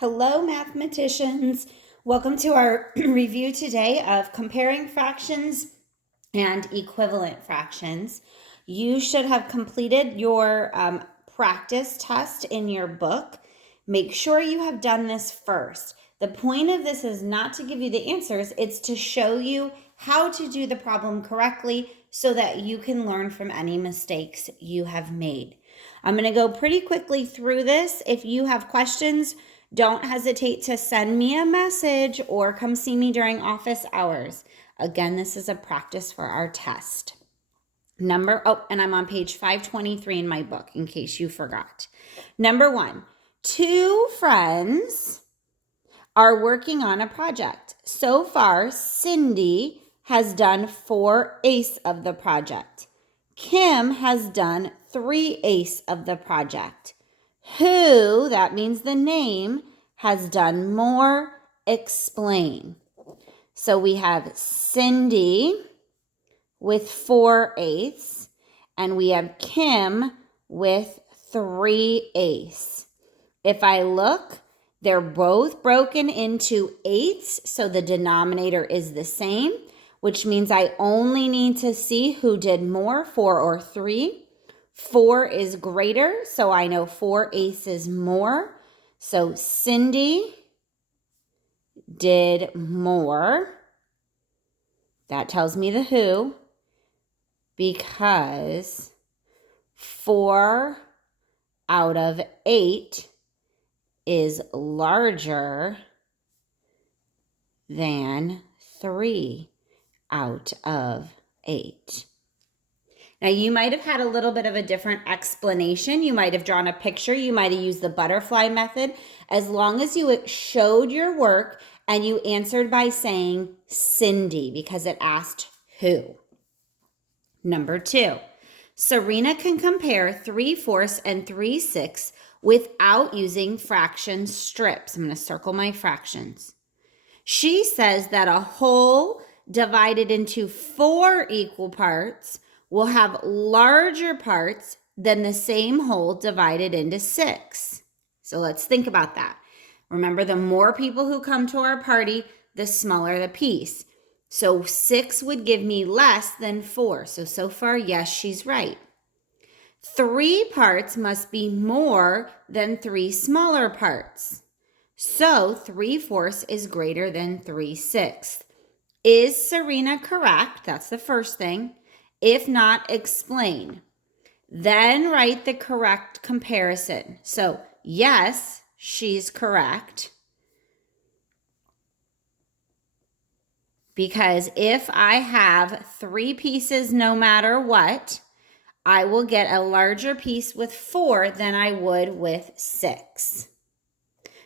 Hello, mathematicians. Welcome to our review today of comparing fractions and equivalent fractions. You should have completed your practice test in your book. Make sure you have done this first. The point of this is not to give you the answers, it's to show you how to do the problem correctly so that you can learn from any mistakes you have made. I'm going to go pretty quickly through this. If you have questions, don't hesitate to send me a message or come see me during office hours. Again, this is a practice for our test. And I'm on page 523 in my book, in case you forgot. Number 1, two friends are working on a project. So far, Cindy has done 4/8 of the project. Kim has done 3/8 of the project. Who, that means the name, has done more? Explain. So we have Cindy with 4/8 and we have Kim with 3/8. If I look, they're both broken into eighths, so the denominator is the same, which means I only need to see who did more, 4 or 3. 4 is greater, so I know 4/8 is more. So Cindy did more. That tells me the who, because 4 out of 8 is larger than 3 out of 8. Now, you might have had a little bit of a different explanation. You might have drawn a picture. You might have used the butterfly method. As long as you showed your work and you answered by saying Cindy, because it asked who. Number 2, Serena can compare 3/4 and 3/6 without using fraction strips. I'm going to circle my fractions. She says that a whole divided into 4 equal parts will have larger parts than the same whole divided into 6. So let's think about that. Remember, the more people who come to our party, the smaller the piece. So 6 would give me less than 4. So far, yes, she's right. 3 parts must be more than 3 smaller parts. So 3/4 is greater than 3/6. Is Serena correct? That's the first thing. If not, explain. Then write the correct comparison. So yes, she's correct. Because if I have 3 pieces no matter what, I will get a larger piece with 4 than I would with 6.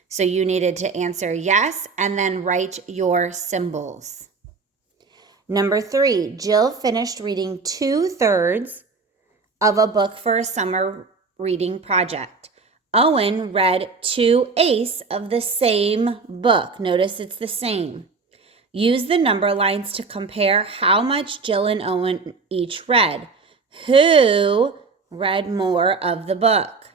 So you needed to answer yes and then write your symbols. Number 3, Jill finished reading 2/3 of a book for a summer reading project. Owen read 2/8 of the same book. Notice it's the same. Use the number lines to compare how much Jill and Owen each read. Who read more of the book?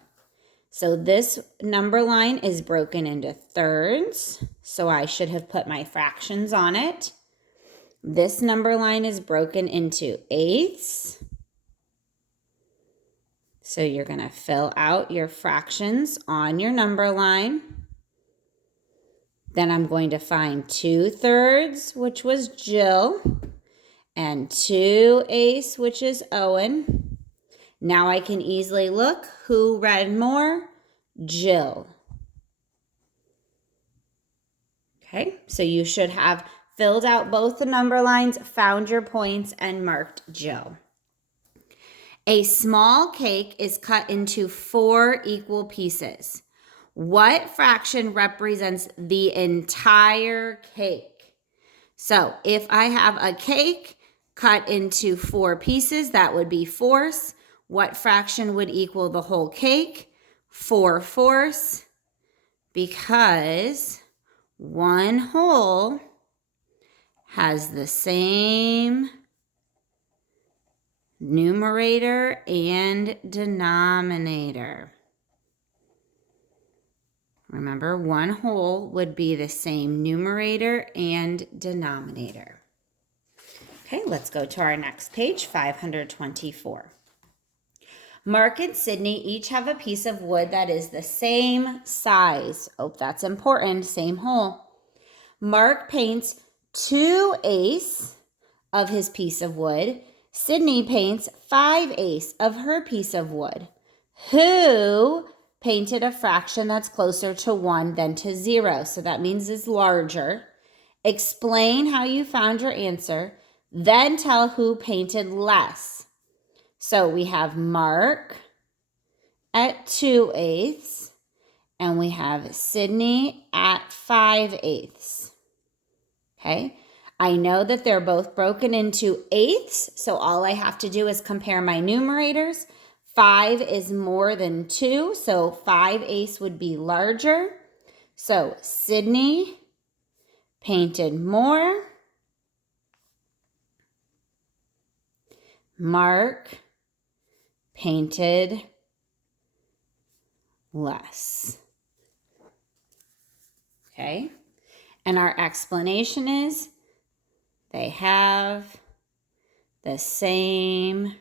So this number line is broken into thirds, so I should have put my fractions on it. This number line is broken into eighths. So you're going to fill out your fractions on your number line. Then I'm going to find 2/3, which was Jill, and 2/8, which is Owen. Now I can easily look who read more. Jill. Okay, so you should have filled out both the number lines, found your points, and marked Jill. A small cake is cut into 4 equal pieces. What fraction represents the entire cake? So if I have a cake cut into 4 pieces, that would be 4ths. What fraction would equal the whole cake? 4/4, because 1 whole has the same numerator and denominator. Remember, one whole would be the same numerator and denominator. Okay, let's go to our next page, 524. Mark and Sydney each have a piece of wood that is the same size. Oh, that's important, same whole. Mark paints 2/8 of his piece of wood. Sydney paints 5/8 of her piece of wood. Who painted a fraction that's closer to 1 than to 0? So that means it's larger. Explain how you found your answer. Then tell who painted less. So we have Mark at 2/8 and we have Sydney at 5/8. Okay, I know that they're both broken into eighths, so all I have to do is compare my numerators. 5 is more than 2, so 5/8 would be larger. So Sydney painted more. Mark painted less. Okay, and our explanation is they have the same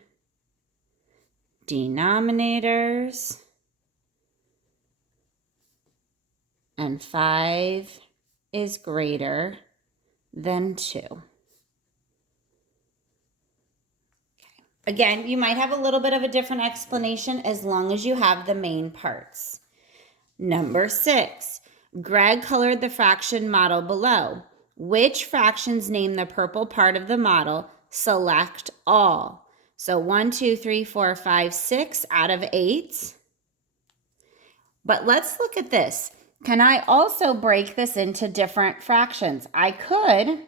denominators and 5 is greater than 2. Again, you might have a little bit of a different explanation as long as you have the main parts. Number 6, Greg colored the fraction model below. Which fractions name the purple part of the model? Select all. So 1, 2, 3, 4, 5, 6 out of 8. But let's look at this. Can I also break this into different fractions? I could,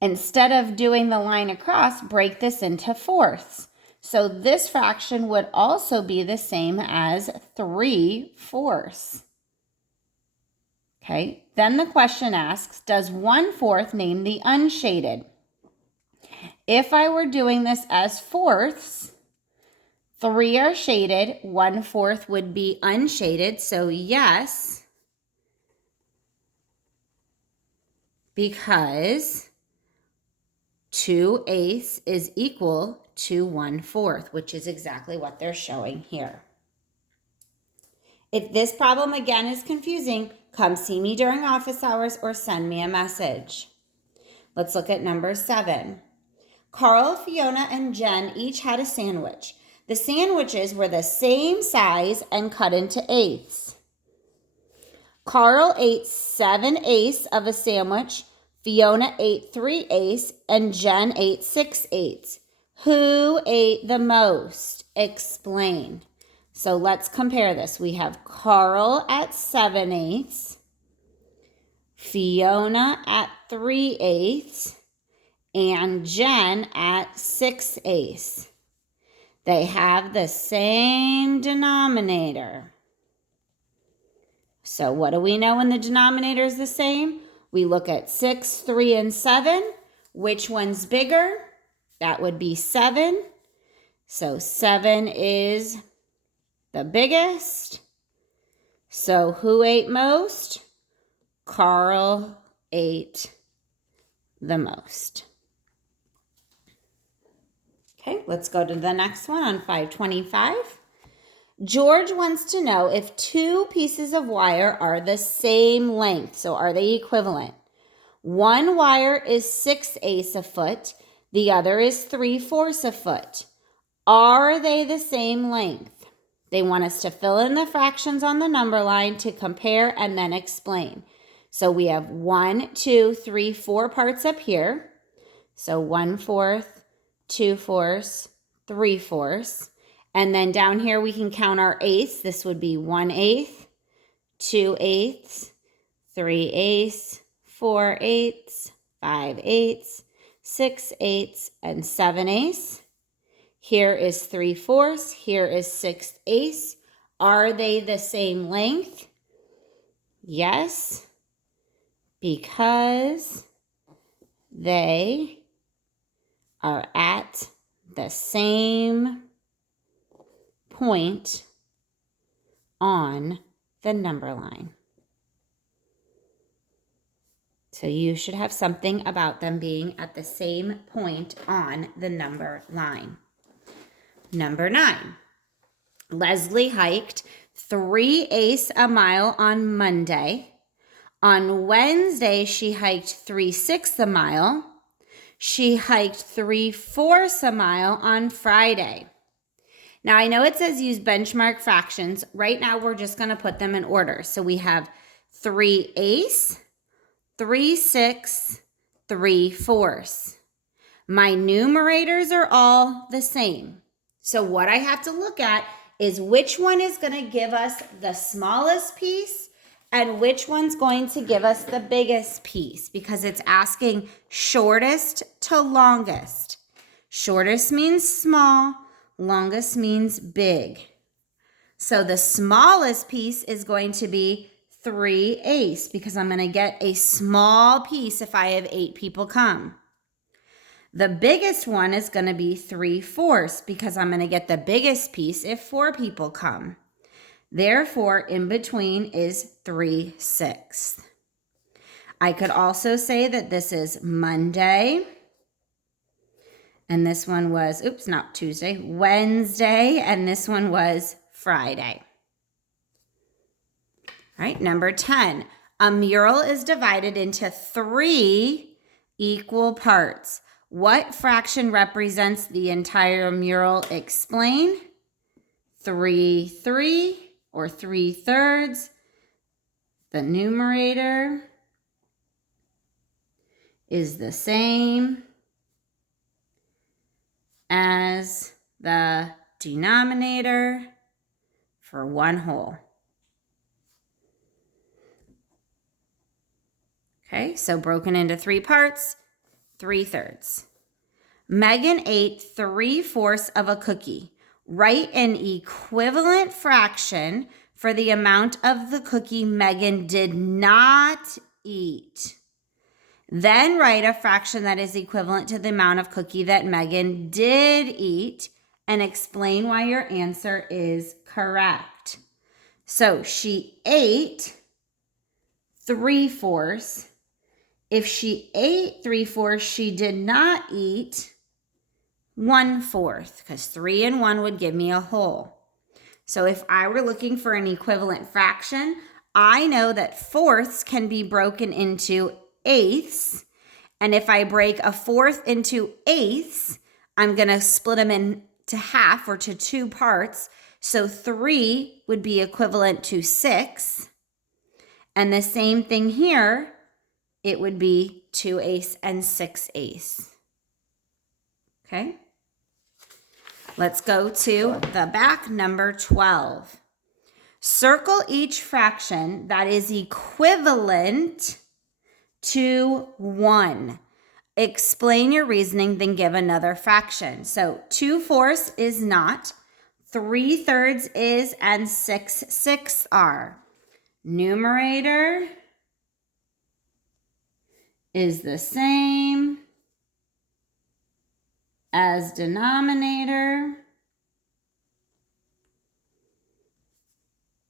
instead of doing the line across, break this into fourths. So this fraction would also be the same as 3/4. Okay, then the question asks, does 1/4 name the unshaded? If I were doing this as fourths, 3 are shaded, 1/4 would be unshaded, so yes, because 2/8 is equal to 1/4, which is exactly what they're showing here. If this problem again is confusing, come see me during office hours or send me a message. Let's look at number 7. Carl, Fiona, and Jen each had a sandwich. The sandwiches were the same size and cut into eighths. Carl ate 7/8 of a sandwich, Fiona ate 3/8, and Jen ate 6/8. Who ate the most? Explain. So let's compare this. We have Carl at 7/8, Fiona at 3/8, and Jen at 6/8. They have the same denominator. So what do we know when the denominator is the same? We look at 6, 3, and 7. Which one's bigger? That would be 7. So 7 is the biggest. So who ate most? Carl ate the most. Okay, let's go to the next one on 525. George wants to know if 2 pieces of wire are the same length. So are they equivalent? One wire is 6/8 a foot. The other is 3/4 a foot. Are they the same length? They want us to fill in the fractions on the number line to compare and then explain. So we have 1, 2, 3, 4 parts up here. So 1/4, 2/4, 3/4. And then down here we can count our eighths. This would be 1/8, 2/8, 3/8, 4/8, 5/8, 6/8, and 7/8. Here is 3/4. Here is 6/8. Are they the same length? Yes, because they are at the same point on the number line. So you should have something about them being at the same point on the number line. Number 9. Leslie hiked 3/8 a mile on Monday. On Wednesday, she hiked 3/6 a mile. She hiked 3/4 a mile on Friday. Now, I know it says use benchmark fractions. Right now, we're just going to put them in order. So we have 3/8, 3/6, 3/4. My numerators are all the same. So what I have to look at is which one is going to give us the smallest piece and which one's going to give us the biggest piece, because it's asking shortest to longest. Shortest means small, longest means big. So the smallest piece is going to be 3/8 because I'm going to get a small piece if I have 8 people come. The biggest one is going to be 3/4 because I'm going to get the biggest piece if 4 people come. Therefore, in between is 3/6. I could also say that this is Monday. And this one was, not Tuesday, Wednesday. And this one was Friday. All right, number 10. A mural is divided into 3 equal parts. What fraction represents the entire mural? Explain. 3/3 or 3/3. The numerator is the same as the denominator for 1 whole. Okay, so broken into 3 parts, 3/3. Megan ate 3/4 of a cookie. Write an equivalent fraction for the amount of the cookie Megan did not eat. Then write a fraction that is equivalent to the amount of cookie that Megan did eat and explain why your answer is correct. So she ate 3/4. If she ate 3/4, she did not eat 1/4 because 3 and 1 would give me a whole. So if I were looking for an equivalent fraction, I know that fourths can be broken into eighths. And if I break a fourth into eighths, I'm going to split them into half or to 2 parts. So 3 would be equivalent to 6. And the same thing here, it would be 2/8 and 6/8. Okay? Let's go to the back, number 12. Circle each fraction that is equivalent to 1. Explain your reasoning, then give another fraction. So 2/4 is not, 3/3 is, and 6/6 are. Numerator is the same as denominator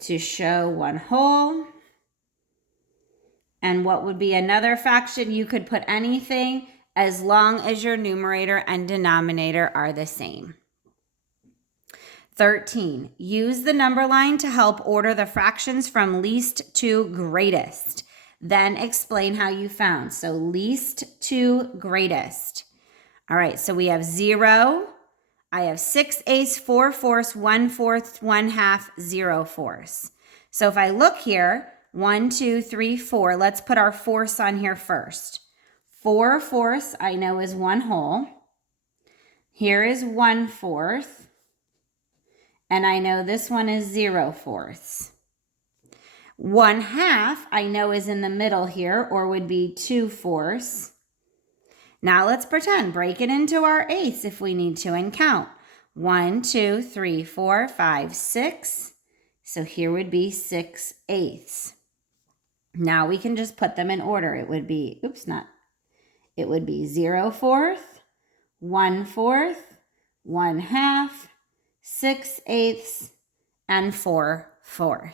to show 1 whole. And what would be another fraction? You could put anything as long as your numerator and denominator are the same. 13. Use the number line to help order the fractions from least to greatest. Then explain how you found. So least to greatest. All right, so we have 0. I have 6/8, 4/4, 1/4, 1/2, 0/4. So if I look here, 1, 2, 3, 4. Let's put our fourths on here first. 4/4 I know is 1 whole. Here is 1/4. And I know this one is 0/4. 1/2 I know is in the middle here, or would be 2/4. Now let's pretend, break it into our eighths if we need to, and count. 1, 2, 3, 4, 5, 6. So here would be 6/8. Now we can just put them in order. It would be, it would be 0/4, 1/4, 1/2, 6/8, and 4/4.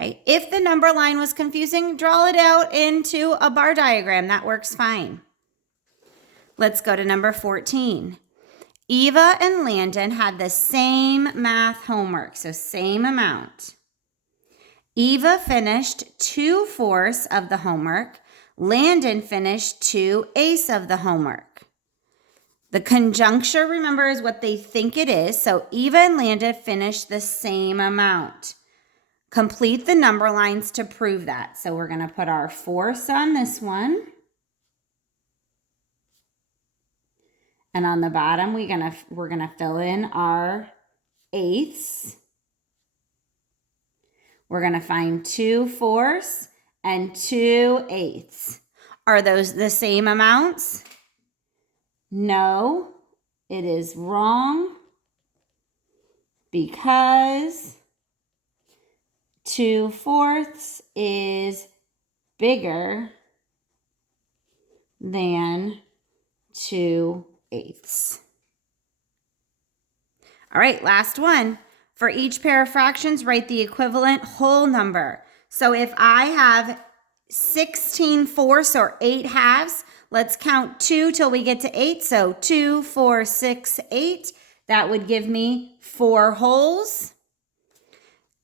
Okay. If the number line was confusing, draw it out into a bar diagram. That works fine. Let's go to number 14. Eva and Landon had the same math homework, so same amount. Eva finished 2/4 of the homework. Landon finished 2/8 of the homework. The conjuncture, remember, is what they think it is. So Eva and Landon finished the same amount. Complete the number lines to prove that. So we're going to put our fourths on this one. And on the bottom, we're gonna fill in our eighths. We're gonna find 2/4 and 2/8. Are those the same amounts? No, it is wrong because 2/4 is bigger than 2/8. All right, last one. For each pair of fractions, write the equivalent whole number. So if I have 16/4 or 8/2, let's count 2 till we get to 8. So 2, 4, 6, 8. That would give me 4 wholes.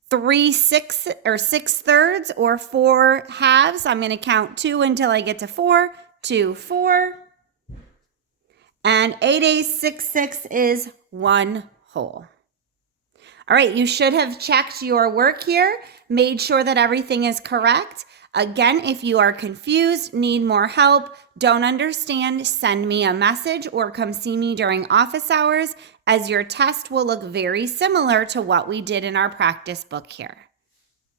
6/3 or 4/2. I'm going to count 2 until I get to 4. 2, 4. And 8/866 is 1 whole. All right, you should have checked your work here, made sure that everything is correct. Again, if you are confused, need more help, don't understand, send me a message or come see me during office hours, as your test will look very similar to what we did in our practice book here.